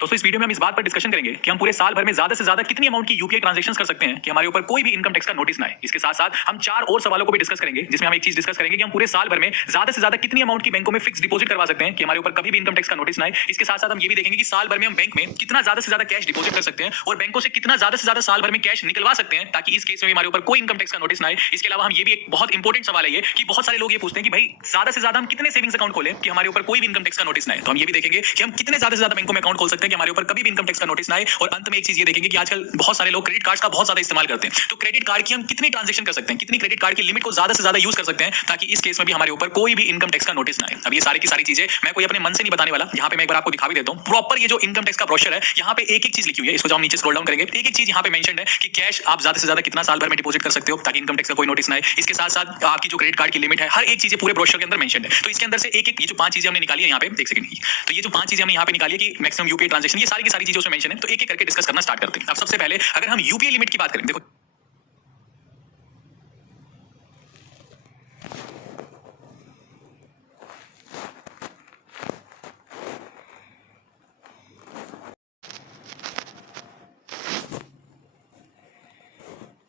दोस्तों इस वीडियो में हम इस बात पर डिस्कशन करेंगे कि हम पूरे साल भर में ज्यादा से ज्यादा कितनी अमाउंट की यूपीआई ट्रांजैक्शंस कर सकते हैं कि हमारे ऊपर कोई भी इनकम टैक्स का नोटिस ना आए। इसके साथ साथ हम 4 और सवालों को भी डिस्कस करेंगे, जिसमें हम एक चीज डिस्कस करेंगे कि हम पूरे साल भर में ज्यादा से ज्यादा कितनी अमाउंट की बैंकों में फिक्स डिपॉजिट करवा सकते हैं कि हमारे ऊपर कभी भी इनकम टैक्स का नोटिस ना आए। इसके साथ साथ हम ये भी देखेंगे कि साल भर में हम बैंक में कितना ज्यादा से ज्यादा कैश डिपॉजिट कर सकते हैं और बैंकों से कितना ज्यादा से ज्यादा साल भर में कैश निकलवा सकते हैं ताकि इस केस में हमारे ऊपर कोई इनकम टैक्स का नोटिस ना आए। इसके अलावा हम ये भी एक बहुत इंपॉर्टेंट सवाल है ये कि बहुत सारे लोग ये पूछते हैं कि भाई ज्यादा से ज्यादा हम कितने सेविंग्स अकाउंट खोलें कि हमारे ऊपर कोई भी इनकम टैक्स का नोटिस ना आए। तो हम ये भी देखेंगे कि हम कितने ज्यादा से ज्यादा बैंकों में अकाउंट खोल सकते हैं कि हमारे ऊपर कभी भी इनकम टैक्स का नोटिस ना आए। और अंत में एक चीज ये देखेंगे कि आजकल बहुत सारे लोग क्रेडिट कार्ड्स का बहुत ज्यादा इस्तेमाल करते हैं, तो क्रेडिट कार्ड की हम कितनी ट्रांजैक्शन कर सकते हैं, कितनी क्रेडिट कार्ड की लिमिट को ज्यादा से ज्यादा यूज कर सकते हैं ताकि इस केस में भी हमारे ऊपर कोई भी इनकम टैक्स का नोटिस ना आए। अब ये सारी की सारी चीजें मैं कोई अपने मन से नहीं बताने वाला, यहाँ पे मैं एक बार आपको दिखा भी देता हूँ। प्रॉपर ये जो इनकम टैक्स का ब्रोशर है, यहाँ पे एक एक चीज लिखी हुई है। इसको जब हम नीचे स्क्रॉल डाउन करेंगे एक एक चीज यहाँ पे मेंशन है कि कैश आप ज्यादा से ज्यादा कितना साल भर में डिपॉजिट कर सकते हो ताकि इनकम टैक्स का कोई नोटिस ना आए। इसके साथ साथ आपकी जो क्रेडिट कार्ड की लिमिट है, हर एक चीज पूरे ब्रोशर के अंदर मेंशन है। तो इसके अंदर से एक एक ये जो 5 चीजें हमने निकाली है यहाँ पे, एक सेकंड, तो ये जो 5 चीजें हमने यहाँ पे निकाली है कि मैक्सिमम यूपीआई ट्रांजैक्शन, ये सारी की सारी चीजों से मेंशन है। तो एक एक करके डिस्कस करना स्टार्ट करते हैं। अब सबसे पहले अगर हम यूपीआई लिमिट की बात करें, देखो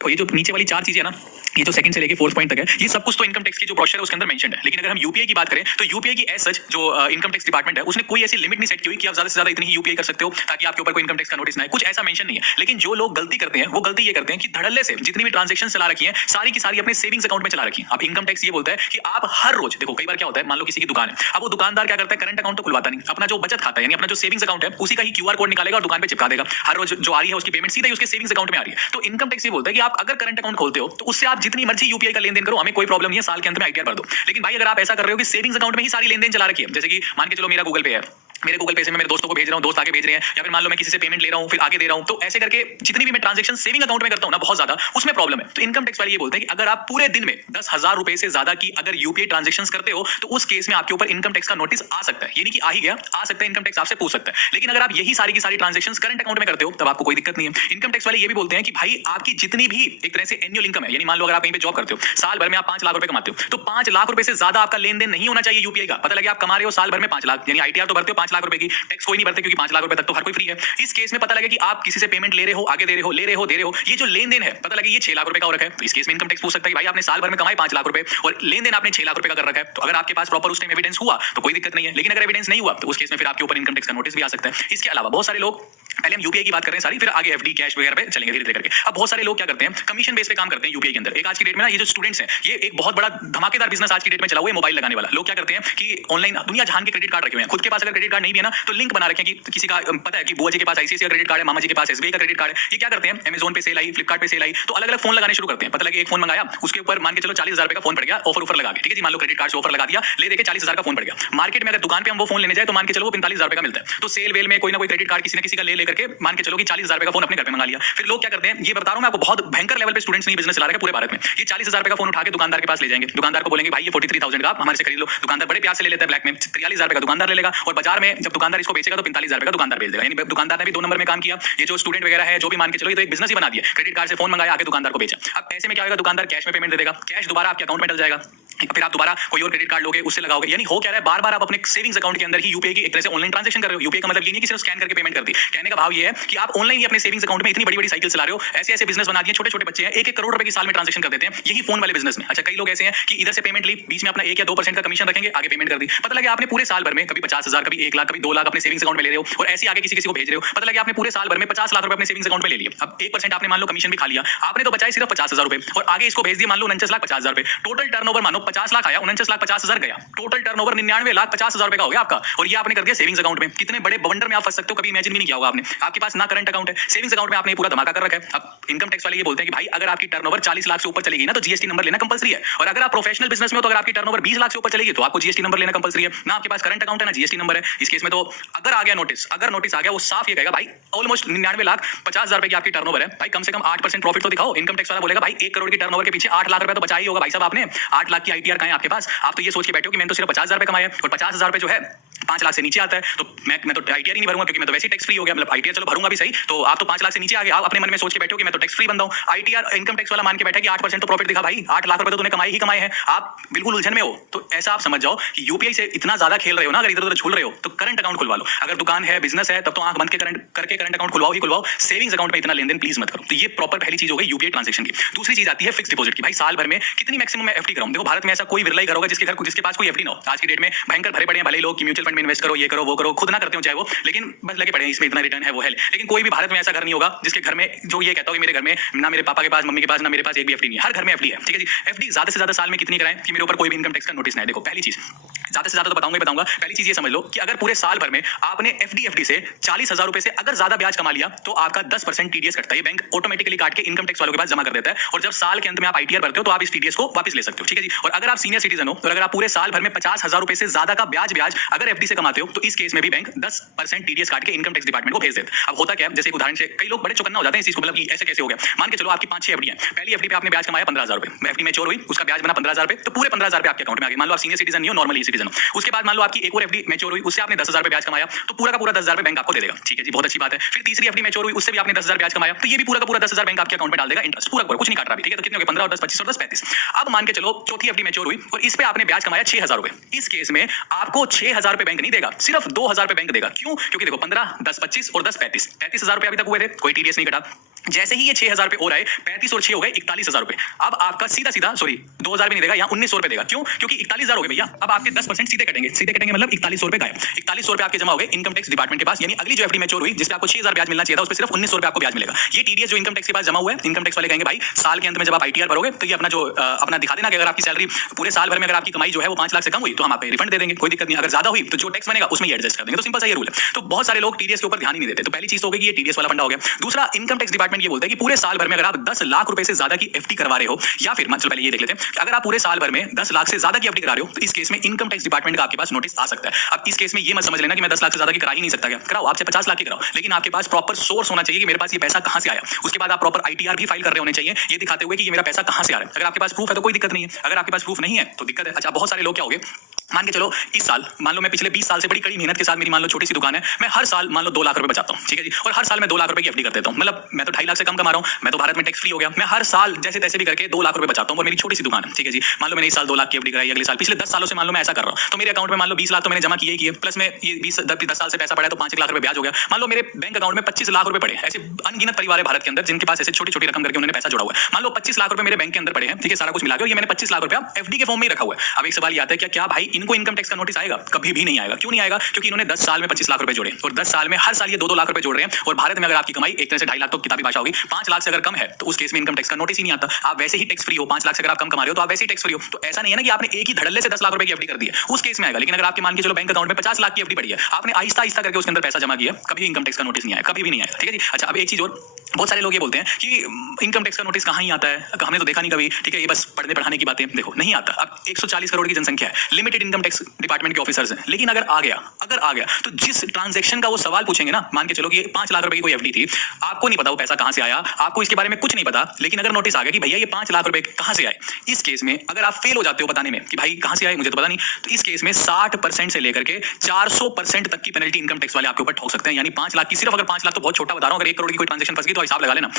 तो ये जो नीचे वाली 4 चीजें है ना, ये जो सेकंड से लेके 4th पॉइंट तक है, ये सब कुछ तो इनकम टैक्स की जो ब्रोशर है उसके अंदर मेंशन है। लेकिन अगर हम यूपीआई की बात करें तो यूपीआई की एज सच जो इनकम टैक्स डिपार्टमेंट है उसने कोई ऐसी लिमिट नहीं सेट की हुई कि आप ज्यादा से ज्यादा इतनी ही यूपीआई कर सकते हो ताकि आपके ऊपर कोई इनकम टैक्स का नोटिस ना आए, कुछ ऐसा मेंशन नहीं है। लेकिन जो लोग गलती करते हैं वो गलती ये करते हैं कि धड़ल्ले से जितनी भी ट्रांजेक्शन चला रखी है सारी की सारी अपने सेविंग्स अकाउंट में चला रखी है। अब इनकम टैक्स ये बोलता है कि आप हर रोज, देखो कई बार क्या होता है, मान लो किसी की दुकान है, अब वो दुकानदार क्या करता है, करंट अकाउंट तो खुलवाता नहीं, अपना जो बचत खाता है यानी अपना जो सेविंग्स अकाउंट है उसी का ही क्यूआर कोड निकालेगा और दुकान पे चिपका देगा। हर रोज जो आ रही है उसकी पेमेंट सीधे उसके सेविंग्स अकाउंट में आ रही है। तो इनकम टैक्स ये बोलता है कि आप अगर करंट अकाउंट खोलते हो तो उससे आप जितनी मर्जी यूपीआई का लेन देन करो, हमें कोई प्रॉब्लम नहीं है, साल के अंत में आईटीआर भर दो। लेकिन भाई अगर आप ऐसा कर रहे हो कि सेविंग्स अकाउंट में ही सारी लेन देन चला रखी है, जैसे कि मान के चलो मेरा गूगल पे है, मेरे गूगल पे से मैं मेरे दोस्तों को भेज रहा हूं, दोस्त आगे भेज रहे हैं, या फिर मान लो मैं किसी से पेमेंट ले रहा हूं फिर आगे दे रहा हूं, तो ऐसे करके जितनी भी मैं ट्रांजैक्शन सेविंग अकाउंट में करता हूं ना बहुत ज्यादा, उसमें प्रॉब्लम है। तो इनकम टैक्स वाले ये बोलते हैं कि अगर आप पूरे दिन में 10,000 रुपए से ज्यादा की अगर यूपीआई ट्रांजैक्शन करते हो तो उस केस में आपके ऊपर इनकम टैक्स का नोटिस आ सकता है। ये नहीं कि आ ही गया, आ सकता है, इनकम टैक्स आपसे पूछ सकता है। लेकिन अगर आप यही सारी की सारी ट्रांजैक्शन करंट अकाउंट में करते हो तब आपको कोई दिक्कत नहीं है। इनकम टैक्स वाले ये भी बोलते हैं कि भाई आपकी जितनी भी एक तरह से एनुअल इनकम है, यानी मान लो अगर आप कहीं पे जॉब करते हो, साल भर में आप 5 लाख रुपए कमाते हो, तो 5 लाख रुपए से ज्यादा आपका लेन देन नहीं होना चाहिए यूपीआई का। पता लगे आप कमा रहे हो साल भर में 5 लाख, यानी आईटीआर तो भरते हो 5 लाख रुपए की, टैक्स कोई नहीं भरते क्योंकि 5 लाख रुपए तक तो हर कोई फ्री है। इस केस में पता लगे कि आप किसी से पेमेंट ले रहे हो, आगे दे रहे हो, ले रहे हो, दे रहे हो, ये जो लेन देन है पता लगे ये 6 लाख रुपए का हो रखा है, तो इस केस में इनकम टैक्स पूछ सकता है कि भाई आपने साल भर में कमाए 5 लाख रुपए और लेन देन आपने 6 लाख रुपए का कर रखा है। तो अगर आपके पास प्रॉपर उस टाइम एविडेंस हुआ तो कोई दिक्कत नहीं है, लेकिन अगर एविडेंस नहीं हुआ तो उस केस में फिर आपके ऊपर इनकम टैक्स का नोटिस भी आ सकता है। इसके अलावा बहुत सारे लोग, पहले हम यूपीआई की बात कर रहे हैं सारी, फिर आगे एफडी कैश वगैरह पे चलेंगे धीरे धीरे करके। अब बहुत सारे लोग क्या करते हैं, कमीशन बेस पे काम करते हैं यूपीआई के अंदर। एक आज की डेट में ना ये जो स्टूडेंट्स हैं, ये एक बहुत बड़ा धमाकेदार बिजनेस आज की डेट में चला हुआ है मोबाइल लगाने वाला। लोग क्या करते हैं कि ऑनलाइन दुनिया जहान के क्रेडिट कार्ड रखे हुए हैं, खुद के पास अगर क्रेडिट कार्ड नहीं भी है ना तो लिंक बना रखे हैं कि किसी का पता है कि बुआ जी के पास आईसीआईसीआई क्रेडिट कार्ड है, मामा जी के पास एसबीआई का क्रेडिट कार्ड है। ये क्या करते हैं, अमेज़न पे सेल आई, फ्लिपकार्ट पे सेल आई, तो अलग अलग फोन लगाने शुरू करते हैं। पता लगे एक फोन मंगाया, उसके ऊपर मान के चलो 40,000 रुपए का फोन पड़ गया, ऑफर लगा के, ठीक है जी, मान लो क्रेडिट कार्ड से ऑफर लगा दिया, ले देके 40,000 का फोन पड़ गया। मार्केट में अगर दुकान पे हम वो फोन लेने जाए तो मान के चलो वो 45,000 रुपए का मिलता है। तो सेल वेल में कोई ना कोई क्रेडिट कार्ड किसी न किसी का ले लेकर के मान के चलो कि 40,000 रुपए का फोन अपने घर पे मंगा लिया। फिर लोग क्या करते हैं, ये बता रहा हूं मैं आपको, बहुत भयंकर लेवल पे स्टूडेंट्स ने बिजनेस चला रहा है पूरे भारत में। ये 40,000 रुपए का फोन उठा के दुकानदार के पास ले जाएंगे, दुकानदार को बोलेंगे भाई ये 43,000 का आप हमारे से खरीद लो। दुकानदार बड़े प्यार से ले लेता है, ब्लैक में 43,000 रुपए का दुकानदार ले लेगा और बाजार में जब दुकानदार इसको बेचेगा तो 45,000 रुपए का दुकानदार बेच देगा। यानी दुकानदार ने भी 2 नंबर में काम किया। ये जो स्टूडेंट वगैरह है जो भी मान के चलो ये तो एक बिजनेस ही बना दिया, क्रेडिट कार्ड से फोन मंगाया, आगे दुकानदार को बेचा। अब ऐसे में क्या होगा, दुकानदार कैश में पेमेंट दे देगा, कैश दोबारा आपके अकाउंट में डल जाएगा, फिर आप दोबारा कोई और क्रेडिट कार्ड लोगे उससे लगाओगे। यानी हो क्या रहा है, बार बार आप अपने सेविंग्स अकाउंट के अंदर ही यूपीआई की एक तरह से ऑनलाइन ट्रांजैक्शन कर रहे हो। यूपीआई का मतलब ये नहीं कि सिर्फ स्कैन करके पेमेंट कर दी, कहने का भाव ये है कि आप ऑनलाइन ही अपने सेविंग्स अकाउंट में इतनी बड़ी बड़ी साइकिल चला रहे हो। ऐसे ऐसे बिजनेस बना दिए, छोटे छोटे बच्चे हैं 1-1 करोड़ रुपए की साल में ट्रांजैक्शन कर देते हैं यही फोन वाले बिजनेस में। अच्छा, कई लोग ऐसे हैं कि इधर से पेमेंट ली, बीच में अपना 1 या 2% का कमीशन रखेंगे, आगे पेमेंट कर दी। पता लगे आपने पूरे साल भर में कभी 50,000, कभी 1 लाख, कभी 2 लाख अपने सेविंग्स अकाउंट में ले रहे हो और ऐसे आगे किसी किसी को भेज रहे हो। पता लगे आपने पूरे साल भर में 50 लाख रुपए अपने सेविंग्स अकाउंट में ले लिए। अब 1% आपने मान लो कमीशन भी खा लिया, आपने तो बचाए सिर्फ 50,000 रुपए और आगे इसको भेज दिया मान लो 49,50,000 रुपए। टोटल टर्नओवर मानो 50 लाख आया, 49,50,000 गया, टोटल टर्नओवर 99,50,000 रुपए का हो गया आपका, और ये आपने कर दिया सेविंग्स अकाउंट में। कितने बड़े बवंडर में आप फंस सकते हो, कभी इमेजिन भी नहीं किया होगा आपने। आपके पास ना करंट अकाउंट है, सेविंग्स अकाउंट में आपने पूरा धमाका कर रखा है। अब इनकम टैक्स वाले ये बोलते हैं कि भाई अगर आपकी टर्नओवर 40 लाख से ऊपर चलेगी ना तो जीएसटी नंबर लेना कंपलसरी है, और अगर आप प्रोफेशनल बिजनेस में हो तो अगर आपकी टर्नओवर 20 लाख से ऊपर चलेगी तो आपको जीएसटी नंबर लेना कंपलसरी है। ना आपके पास करंट अकाउंट है ना जीएसटी नंबर है। इस केस में तो अगर आ गया नोटिस, अगर नोटिस आ गया वो साफ ये कहेगा भाई ऑलमोस्ट 99,50,000 रुपए की आपकी टर्नओवर है, भाई कम से कम 8% प्रॉफिट तो दिखाओ। इनकम टैक्स वाला बोलेगा भाई 1 करोड़ की टर्नओवर के पीछे 8 लाख रुपए तो बचा ही होगा भाई साहब आपने। 8 लाख की आईटीआर कहां है आपके पास? आप तो ये सोच के बैठे हो कि मैंने तो सिर्फ 50,000 रुपए कमाए और 50,000 रुपए जो है 5 लाख से नीचे आता है तो मैं तो आईटीआर ही नहीं भरूंगा, क्योंकि मैं तो वैसे टैक्स फ्री हो गया। मतलब आईटीआर चलो भरूंगा भी सही, तो आप तो 5 लाख से नीचे आ गए, आप अपने मन में सोच के बैठे हो कि मैं तो टैक्स फ्री बंदा हूं। आईटीआर इनकम टैक्स वाला मान के बैठा कि 8% तो प्रॉफिट दिखा भाई, 8 लाख रुपए तो तूने कमाए ही कमाए हैं, आप बिल्कुल उलझन में हो। तो ऐसा आप समझ जाओ कि यूपीआई से इतना ज्यादा खेल रहे हो ना, अगर इधर उधर झूल रहे हो तो करंट अकाउंट खुलवा लो। अगर दुकान है, बिजनेस है, तब तो आंख बंद के करंट अकाउंट खुलवाओ ही खुलवाओ। सेविंग्स अकाउंट में इतना लेन देन प्लीज मत करो। तो ये प्रॉपर पहली चीज हो गई यूपीआई ट्रांजेक्शन की। दूसरी चीज आती है फिक्स डिपॉजिट की। भाई साल भर में कितनी मैक्सिमम मैं एफडी कराऊं? देखो भारत में ऐसा कोई विरला ही घर होगा जिसके पास कोई एफडी ना हो। आज की डेट में भयंकर भरे पड़े हैं भले लोग कि म्यूचुअल फंड में इन्वेस्ट करो, ये करो वो करो, खुद ना करते हो चाहे वो, लेकिन बस लगे पड़े हैं इसमें इतना रिटर्न है वो है। लेकिन कोई भी भारत में ऐसा घर नहीं होगा जिसके घर में जो ये कहता हो कि मेरे घर में ना मेरे पापा के पास, मम्मी के पास, ना मेरे पास एक भी एफडी नहीं है। हर घर में एफडी है, ठीक है जी। एफडी ज्यादा से ज्यादा साल में कितनी कराएं कि मेरे ऊपर कोई भी इनकम टैक्स का नोटिस ना है। देखो पहली चीज, ज्यादा से ज्यादा तो बताऊंगा। पहली चीज ये समझ लो कि अगर पूरे साल भर में आपने एफडी से 40,000 रुपए से अगर ज्यादा ब्याज कमा लिया तो आपका 10% टीडीएस कटता है। ये बैंक ऑटोमेटिकली काट के इनकम टैक्स वालों के पास जमा कर देता है, और जब साल के अंत में आप आईटीआर भरते हो तो आप इस टीडीएस को वापस ले सकते हो, ठीक है जी। और अगर आप सीनियर सिटीजन हो और अगर आप पूरे साल भर में 50,000 रुपए से ज्यादा का ब्याज अगर एफडी से कमाते हो तो इस केस में भी बैंक 10% टीडीएस काट के इनकम टैक्स डिपार्टमेंट को भेज देता है। अब होता क्या है, जैसे एक उदाहरण से कई लोग बड़े चौकन्ना हो जाते हैं इस चीज को, मतलब कि ऐसे कैसे हो गया। मान के चलो आपकी 5-6 एफडी है, पहली एफडी पे आपने ब्याज कमाया 15,000 रुपए, एफडी मैच्योर हुई, उसका ब्याज बना 15,000 रुपए, तो पूरे 15,000 रुपए आपके अकाउंट में आ गए। मान लो आप सीनियर सिटीजन नहीं हो, नॉर्मल सिटीजन हो। उसके बाद मान लो आपकी एक और एफडी मैच्योर हुई, उससे आपने 10,000 रुपए ब्याज कमाया, तो पूरा का पूरा 10,000 रुपए बैंक आपको दे देगा, ठीक है जी, बहुत अच्छी बात है। फिर तीसरी एफडी मैच्योर हुई, उससे भी आपने 10,000 ब्याज कमाया, तो ये भी पूरा का पूरा 10,000 बैंक आपके अकाउंट में डाल देगा, इंटरेस्ट पूरा कुछ नहीं काट रहा भी, ठीक है। तो कितने हो गए 15 और 10 25 और 10 35। अब मान के चलो चौथी एफडी मैच्योर हुई और इस पे आपने ब्याज कमाया 6,000 रुपए। इस केस में आपको 6,000 रुपए बैंक नहीं देगा, सिर्फ 2,000 रुपए बैंक देगा। क्यों? क्योंकि देखो 15 10 25 और 10 35, 33,000 रुपए अभी तक हुए थे, कोई टीडीएस नहीं कटा। जैसे ही ये 6,000 रुपए हो रहा है, 35 और 6 हो गए 41,000 रुपए। अब आपका सीधा सीधा 2,000 भी नहीं देगा, यहाँ 1,900 रुपए देगा। क्यों? क्योंकि 41,000 हो गए भैया। अब आपके 10% सीधे कटेंगे मतलब 4100 रुपए गायब। 4100 रुपए आपके जमा हो गए इनकम टैक्स डिपार्टमेंट के पास, यानी अगली जो एफडी मैच्योर हुई जिसपे आपको 6,000 ब्याज मिलना चाहिए था, उस पे सिर्फ 1,900 रुपए आपको ब्याज मिलेगा। ये टीडीएस जो इनकम टैक्स के पास जमा हुआ है, इनकम टैक्स वाले कहेंगे भाई साल के अंत में जब आप आईटीआर भरोगे तो ये अपना जो अपना दिखा देना कि अगर आपकी सैलरी पूरे साल भर में अगर आपकी कमाई जो है वो 5 लाख से कम हुई तो हम आपको रिफंड दे देंगे, कोई दिक्कत नहीं। अगर ज्यादा हुई तो जो टैक्स बनेगा उसमें एडजस्ट कर देंगे। तो सिंपल सा ये रूल है। तो बहुत सारे लोग टीडीएस के ऊपर ध्यान ही नहीं देते। तो पहली चीज तो होगी कि ये टीडीएस वाला फंडा हो गया। दूसरा, इनकम टैक्स डिपार्टमेंट ये बोलता है कि पूरे साल भर में अगर आप 10 लाख रुपए से ज्यादा की एफडी करवा रहे हो, या फिर चलो पहले ये देख लेते हैं कि अगर आप पूरे साल भर में 10 लाख से ज्यादा की एफडी करा रहे हो तो इस केस में इनकम टैक्स डिपार्टमेंट का आपके पास नोटिस आ सकता है। अब इस केस में ये मत समझ लेना कि मैं 10 लाख से ज्यादा की करा ही नहीं सकता, क्या कराओ, आपसे 50 लाख की कराओ, लेकिन आपके पास प्रॉपर सोर्स होना चाहिए कि मेरे पास ये पैसा कहां से आया। उसके बाद आप प्रॉपर आईटीआर भी फाइल कर रहे होने चाहिए, ये दिखाते हुए कि ये मेरा पैसा कहां से आ रहा है। अगर आपके पास प्रूफ है तो कोई दिक्कत नहीं है, अगर आपके पास प्रूफ नहीं है तो दिक्कत है। अच्छा, बहुत सारे लोग क्या हो गए, मान के चलो इस साल मान लो मैं पिछले 20 साल से बड़ी कड़ी मेहनत के साथ मेरी मान लो छोटी सी दुकान है, मैं हर साल मान लो 2 लाख रुपए बचाता हूं, ठीक है जी, और हर साल मैं 2 लाख रुपए की एफडी कर देता हूं। मतलब मैं तो 2.5 लाख से कम कमा रहा हूं, मैं तो भारत में टैक्स फ्री हो गया, मैं हर साल जैसे तैसे भी करके 2 लाख रुपए बचाता हूं और मेरी छोटी सी दुकान है, ठीक है जी। मान लो मैंने इस साल 2 लाख की एफडी कराई, अगले साल पिछले 10 सालों से मान लो मैं ऐसा कर रहा हूं, तो मेरे अकाउंट में मान लो 20 लाख तो मैंने जमा किए ही किए, प्लस में ये 10 साल से पैसा पड़ा है तो 5 लाख रुपए ब्याज हो गया। मान लो मेरे बैंक अकाउंट में 25 लाख रुपए पड़े। ऐसे अनगिनत परिवार है भारत के अंदर जिनके पास ऐसे छोटी छोटी रकम करके उन्होंने पैसा जोड़ा हुआ है। मान लो 25 लाख रुपए मेरे बैंक के अंदर पड़े हैं, ठीक है, सारा कुछ मिला के, और ये मैंने 25 लाख रुपया एफडी के फॉर्म में ही रखा हुआ है। अब एक सवाल ये आता है क्या भाई इनको इनकम टैक्स का नोटिस आएगा? कभी भी नहीं आएगा। क्यों नहीं आएगा? क्योंकि इन्होंने 10 साल में 25 लाख रुपए जोड़े और 10 साल में हर साल ये 2-2 लाख रुपए जोड़ रहे हैं। और भारत में अगर आपकी कमाई एक तरह से 2.5 लाख तो किताबी भाषा होगी, 5 लाख से अगर कम है तो उस केस में इनकम टैक्स का नोटिस ही नहीं आता। आप वैसे ही टैक्स फ्री हो, 5 लाख से अगर आप कम कमा रहे हो तो आप वैसे ही टैक्स फ्री हो। तो ऐसा नहीं है ना कि आपने एक ही धड़ल्ले से 10 लाख रुपए की एफडी कर दी है, उस केस में आएगा। लेकिन अगर आपके मान के चलो बैंक अकाउंट में 50 लाख की एफडी पड़ी है, आपने आहिस्ता आहिस्ता करके उसके अंदर पैसा जमा किया, कभी इनकम टैक्स का नोटिस नहीं आया, कभी भी नहीं आया, ठीक है जी। अच्छा, अब एक चीज और, बहुत सारे लोग ये बोलते हैं कि इनकम टैक्स का नोटिस कहां ही आता है, हमने तो देखा नहीं कभी, ठीक है, ये बस पढ़ने पढ़ाने की बातें। देखो नहीं आता। अब 140 करोड़ की जनसंख्या है, लिमिटेड इनकम टैक्स डिपार्टमेंट के ऑफिसर्स हैं, लेकिन अगर आ गया तो जिस ट्रांजैक्शन का वो सवाल पूछेंगे ना, मान के चलो कि 5 लाख रुपए की कोई एफडी थी, आपको नहीं पता वो पैसा कहां से आया, आपको इसके बारे में कुछ नहीं पता, लेकिन अगर नोटिस आ गया कि भैया ये 5 लाख रुपए कहां से आए, इस केस में अगर आप फेल हो जाते हो बताने में कि भाई कहां से आए मुझे तो पता नहीं, तो इस केस में 60% से लेकर के 400% तक की पेनल्टी इनकम टैक्स वाले आपके ऊपर ठोक सकते हैं। यानी 5 लाख की, सिर्फ अगर 5 लाख तो बहुत छोटा बता रहा हूं, अगर 1 करोड़ की कोई ट्रांजैक्शन फंस गई तो हिसाब लगा लेना।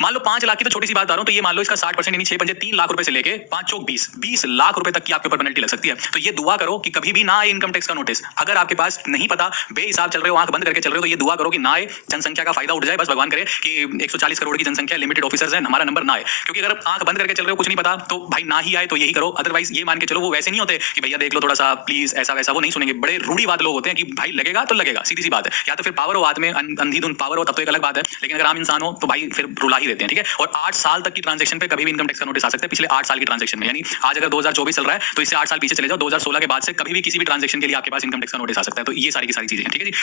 मान लो 5 लाख की तो छोटी सी बात बता रहा हूं, तो ये मान लो इसका 60% यानी 6 पंजे 3 लाख रुपए से लेके 5 चौक 20 लाख रुपए तक की आपके ऊपर पेनल्टी लग सकती है। तो ये दुआ करो कि कभी भी ना आए इनकम टैक्स का नोटिस। अगर आपके पास नहीं पता, बेहिसाब चल रहे हो, आंख बंद करके चल रहे हो, तो ये दुआ करो कि ना आए, जनसंख्या का फायदा उठ जाए, बस भगवान करे कि 140 करोड़ की जनसंख्या, लिमिटेड ऑफिसर्स हैं, हमारा नंबर ना आए। क्योंकि अगर आंख बंद करके चल रहे हो, कुछ नहीं पता, तो भाई ना ही आए तो यही करो। अदरवाइज ये मान के चलो वो वैसे नहीं होते कि भैया देख लो थोड़ा सा प्लीज, ऐसा वैसा, वो नहीं सुनेंगे। बड़े रूढ़िवाद लोग होते हैं कि भाई लगेगा तो लगेगा, सीधी सी बात है। या तो फिर पावर हो हाथ में, अंधी धुन पावर हो, तब तो एक अलग बात है, लेकिन अगर आम इंसान हो तो भाई फिर रुला ही देते हैं, ठीक है। और 8 साल तक की ट्रांजैक्शन पे कभी भी इनकम टैक्स का नोटिस आ सकता है, पिछले 8 साल की ट्रांजैक्शन में। यानी आज अगर 2024 चल रहा है तो इससे 8 साल पीछे चले जाओ, 2016 के बाद से कभी भी किसी भी ट्रांजैक्शन के लिए आपके पास इनकम टैक्स का नोटिस आ सकता है। तो ये सारी की सारी चीजें हैं, ठीक है जी।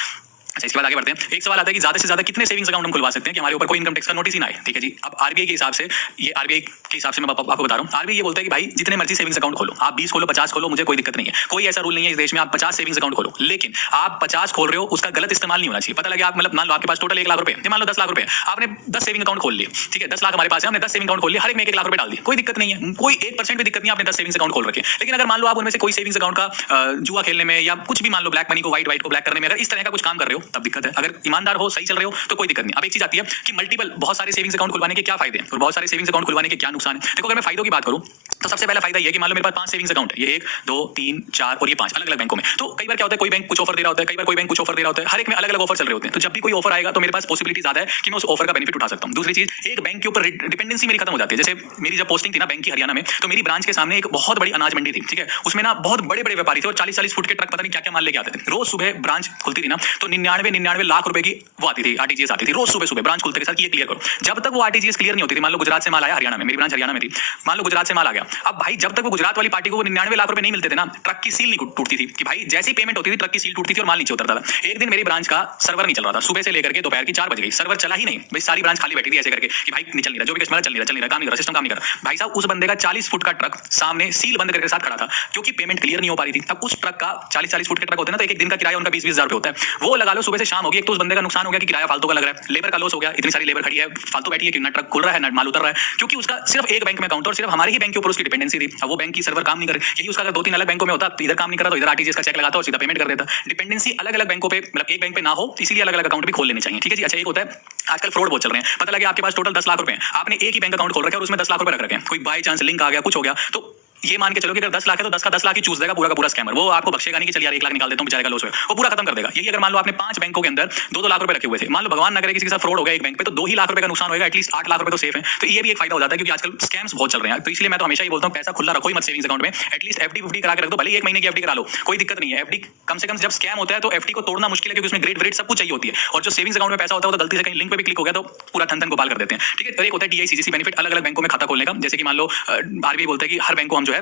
अच्छा, इसके बाद आगे बढ़ते हैं। एक सवाल आता है कि ज्यादा से ज्यादा कितने सेविंग्स अकाउंट हम खुलवा सकते हैं कि हमारे ऊपर कोई इनकम टैक्स का नोटिस ही ना आए। ठीक है जी। अब आरबीआई के हिसाब से, ये आरबीआई के हिसाब से मैं आपको बता रहा हूँ, आरबीआई ये बोलता है कि भाई जितने मर्जी सेविंग्स अकाउंट खोलो, आप 20 खोलो, 50 खोलो, मुझे कोई दिक्कत नहीं है। कोई ऐसा रूल नहीं है इस देश में आप 50 सेविंग्स अकाउंट खोलो, लेकिन आप 50 खोल रहे हो उसका गलत इस्तेमाल नहीं होना चाहिए। पता लगे आप, मतलब मान लो आपके पास टोटल 1 लाख रुपए, मान लो 10 लाख रुपए, आपने 10 सेविंग अकाउंट खोल लिए। ठीक है, 10 लाख हमारे पास है, हमने 10 सेविंग अकाउंट खोल लिए, हर एक में 1 लाख रुपए डाल दिए, कोई दिक्कत नहीं है, कोई 1% भी दिक्कत नहीं, आपने 10 सेविंग्स अकाउंट खोल रखे। लेकिन अगर मान लो आप उनमें से कोई सेविंग्स अकाउंट का जुआ खेलने में या कुछ भी, मान लो ब्लैक मनी को व्हाइट को ब्लैक करने में, अगर इस तरह का कुछ काम कर रहे हो तब दिक्कत है। अगर ईमानदार हो, सही चल रहे हो तो कोई दिक्कत नहीं। अब एक चीज आती है कि मल्टीपल, बहुत सारे सेविंग्स अकाउंट खुलवाने के क्या फायदे हैं और बहुत सारे सेविंग्स अकाउंट खुलवाने के क्या नुकसान है। देखो, अगर मैं फायदों की बात करूं तो सबसे पहला फायदा ये है कि मान लो मेरे पास 5 सेविंग्स अकाउंट है, ये 1 2 3 4 और ये 5 अलग अलग बैंकों में। तो कई बार क्या होता है, कोई बैंक कुछ ऑफर दे रहा होता है, कई बार कोई बैंक कुछ ऑफर दे रहा होता है, हर एक में अलग अलग ऑफर चल रहे होते हैं। तो जब भी कोई ऑफर आएगा तो मेरे पास पॉसिबिलिटी ज्यादा है कि मैं उस ऑफर का बेनिफिट उठा सकता हूं। दूसरी चीज, एक बैंक के ऊपर डिपेंडेंसी मेरी खत्म हो जाती है। जैसे मेरी जब पोस्टिंग थी ना बैंक की हरियाणा में, तो मेरी ब्रांच के सामने एक बहुत बड़ी अनाज मंडी थी। ठीक है, उसमें ना बहुत बड़े बड़े व्यापारी थे और 40-40 फुट के ट्रक, पता नहीं क्या क्या माल लेके आते थे। रोज सुबह ब्रांच खुलती थी ना, तो 99 लाख रुपए की वो आती थी, आरटीजीएस आती थी रोज सुबह सुबह ब्रांच खुलते के साथ। ये क्लियर करो, जब तक वो आरटीजीएस क्लियर नहीं होती थी, मान लो गुजरात से माल आया हरियाणा में, मेरी ब्रांच हरियाणा में थी, मान लो गुजरात से माल आ गया, अब भाई जब तक वो गुजरात वाली पार्टी को 99 लाख रुपए नहीं मिलते थे ना, ट्रक की सील नहीं टूटती थी कि भाई जैसी पेमेंट होती थी ट्रक की सील टूटती थी और माल नीचे उतरता था। एक दिन मेरी ब्रांच का सर्वर नहीं चल रहा था, सुबह से लेकर के दोपहर की 4 बज गई, सर्वर चला ही नहीं भाई, सारी ब्रांच खाली बैठी थी ऐसे करके कि भाई नहीं चल नहीं रहा, जो भी कस्टमर चल नहीं रहा, काम नहीं कर रहा, सिस्टम काम नहीं कर रहा। भाई साहब, उस बंदे का 40 फुट का ट्रक सामने सील बंद करके साथ खड़ा था क्योंकि पेमेंट क्लियर नहीं हो पा रही थी। अब उस ट्रक का 40-40 फुट के ट्रक होते हैं ना, तो एक दिन का किराया उनका 20-20 हजार रुपए होता है। वो लगा लो सुबह से शाम होगी, एक तो उस बंदे का नुकसान हो गया कि किराया फालतू का लग रहा है, लेबर का लॉस हो गया, इतनी सारी लेबर खड़ी है फालतू बैठी है कि ना ट्रक खुल रहा है ना माल उतर रहा है, क्योंकि उसका सिर्फ एक बैंक में अकाउंट और सिर्फ हमारे ही बैंक के ऊपर उसकी डिपेंडेंसी थी। अब वो बैंक की सर्वर काम नहीं करे, यही उसका अगर 2-3 अलग बैंकों में होता, इधर काम नहीं करता तो इधर आरटीजीएस का चेक लगाता और सीधा पेमेंट कर देता। डिपेंडेंसी अलग अलग बैंकों पे, मतलब एक बैंक पे ना हो, इसीलिए अलग अलग अकाउंट भी खोल लेने चाहिए। ठीक है जी। अच्छा, एक होता है आजकल फ्रॉड बहुत चल रहे हैं, पता लगे आपके पास टोटल 10 लाख रुपए हैं, आपने एक ही बैंक अकाउंट खोल रखा है और उसमें 10 लाख रुपए रख रखे हैं, कोई बाई चांस लिंक आ गया, कुछ हो गया, तो ये मान के चलो कि अगर 10 लाख है तो 10 का 10 लाख ही चूज देगा पूरा का पूरा स्कैमर। वो आपको बख्शेगा नहीं कि चल यार 1 लाख निकाल देता हूं, बेचारे का लॉस हो, वो पूरा खत्म कर देगा। यही अगर मान लो आपने 5 बैंकों के अंदर 2-2 लाख रुपए रखे हुए थे, मान लो भगवान ना करे किसी के साथ फ्रॉड हो गया एक बैंक पे, तो 2 ही लाख रुपए का नुकसान होगा, एटलीस्ट 8 लाख रुपए तो सेफ है। तो ये भी एक फायदा हो जाता है क्योंकि आजकल स्कैम्स बहुत चल रहे हैं। तो इसलिए मैं तो हमेशा ही बोलता हूं पैसा खुला रखो ही मत सेविंग्स अकाउंट में, एटलीस्ट एफडी करा के रख दो, भले 1 महीने की एफडी करा लो, कोई दिक्कत नहीं है। एफडी कम से कम जब स्कैम होता है तो एफडी को तोड़ना मुश्किल है क्योंकि उसमें ग्रेड व्रेड सब कुछ चाहिए होती है, और जो सेविंग्स अकाउंट में पैसा होता है वो तो गलती से कहीं लिंक पे भी क्लिक हो गया तो पूरा थन गोपाल कर देते हैं। ठीक है, तो एक होता है डीआईसीजीसी बेनिफिट अलग अलग बैंकों में खाता खोलने का। जैसे कि मान लो आरबीआई बोलता है कि हर बैंक को हम जो है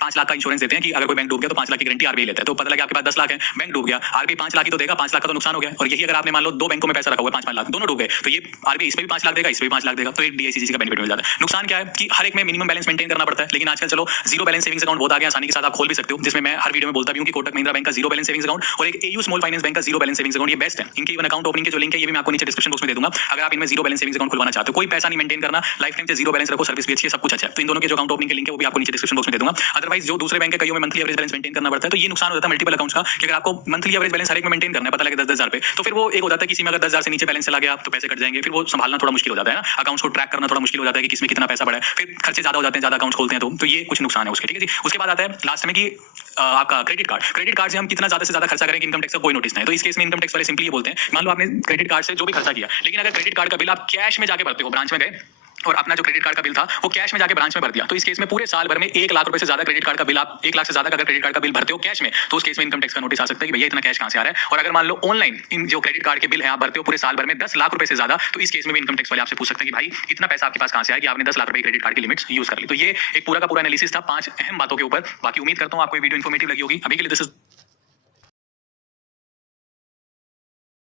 5 लाख का इंश्योरेंस देते हैं कि अगर कोई बैंक डूब गया तो 5 लाख की गारंटी आरबीआई लेता है। तो पता लगा आपके पास 10 लाख है, बैंक डूब गया, आरबीआई 5 लाख ही तो देगा, 5 लाख का तो नुकसान हो गया। और यही अगर आपने मान लो 2 बैंकों में पैसा रखा हुआ है 5-5 लाख, दोनों डूब गए, तो ये आरबीआई इस पे भी 5 लाख देगा, इस पे भी 5 लाख देगा, तो एक डीआईसीजीसी का बेनिफिट मिल जाता है। नुकसान क्या है कि हर एक में मिनिमम बैलेंस मेंटेन करना पड़ता है, लेकिन आजकल चलो जीरो बैलेंस सेविंग्स अकाउंट बहुत आ गया, आसानी के साथ आप खोल भी सकते हो, जिसमें मैं हर वीडियो में बोलता भी हूं कि कोटक महिंद्रा बैंक का जीरो बैलेंस सेविंग्स अकाउंट और एक एयू स्मॉल फाइनेंस बैंक का जीरो बैलेंस सेविंग्स अकाउंट, ये बेस्ट है। इनके इवन अकाउंट ओपनिंग के जो लिंक है ये भी मैं आपको नीचे डिस्क्रिप्शन बॉक्स में दे दूंगा। अगर आप इनमें जीरो बैलेंस सेविंग्स अकाउंट खुलवाना चाहते हो, कोई पैसा नहीं मेंटेन करना, लाइफ टाइम से जीरो बैलेंस रखो, सर्विस भी अच्छी है, सब कुछ अच्छा है, तो इन दोनों के जो अकाउंट ओपनिंग के लिंक है वो भी आपको नीचे डिस्क्रिप्शन बॉक्स में दे दूंगा। अदरवाइज जो दूसरे बैंक के कईयों में मंथली एवरेज बैलेंस मेंटेन करना पड़ता है, तो ये नुकसान हो जाता है मल्टीपल अकाउंट्स का कि अगर आपको मंथली एवरेज बैलेंस हर एक में मेंटेन करना है, पता लगे 10-10 हजार पे, तो फिर वो एक हो जाता है किसी में अगर 10 हजार से नीचे बैलेंस चला गया तो पैसे कट जाएंगे, फिर वो संभालना थोड़ा मुश्किल हो जाता है ना, अकाउंट्स को ट्रैक करना थोड़ा मुश्किल हो जाता है कि किसमें कितना पैसा पड़ा है, फिर खर्चे ज्यादा हो जाते हैं, ज्यादा अकाउंट्स खोलते हैं तो ये कुछ नुकसान है उसके। ठीक है जी। उसके बाद आता है लास्ट में कि आपका क्रेडिट कार्ड से हम कितना ज्यादा से ज्यादा खर्चा करें कि इनकम टैक्स का कोई नोटिस नहीं। तो इस केस में इनकम टैक्स वाले सिंपली ये बोलते हैं, मान लो आपने क्रेडिट कार्ड से जो भी खर्चा किया, लेकिन अगर क्रेडिट कार्ड का बिल आप कैश में जाके भरते हो, ब्रांच में गए और अपना जो क्रेडिट कार्ड का बिल था वो कैश में जाके ब्रांच में भर दिया, तो इस केस में पूरे साल भर में 1 लाख रुपए से ज्यादा क्रेडिट कार्ड का बिल, आप 1 लाख से ज्यादा अगर क्रेडिट कार्ड का बिल भरते हो कैश में, तो उस केस में इनकम टैक्स का नोटिस आ सकता है कि भैया इतना कैश कहां से आ रहा है। और अगर मान लो ऑनलाइन इन जो क्रेडिट कार्ड के बिल है आप भरते हो पूरे साल भर में 10 लाख रुपए से ज्यादा, तो इस केस में भी इनकम टैक्स वाले आपसे पूछ सकते हैं कि भाई इतना पैसा आपके पास कहां से आया कि आपने 10 लाख रुपए क्रेडिट कार्ड की लिमिट्स यूज कर ली। तो ये एक पूरा का पूरा एनालिसिस था 5 अहम बातों के ऊपर। बाकी उम्मीद करता हूं आपको ये वीडियो इन्फॉर्मेटिव लगी होगी। अभी के लिए दिस इज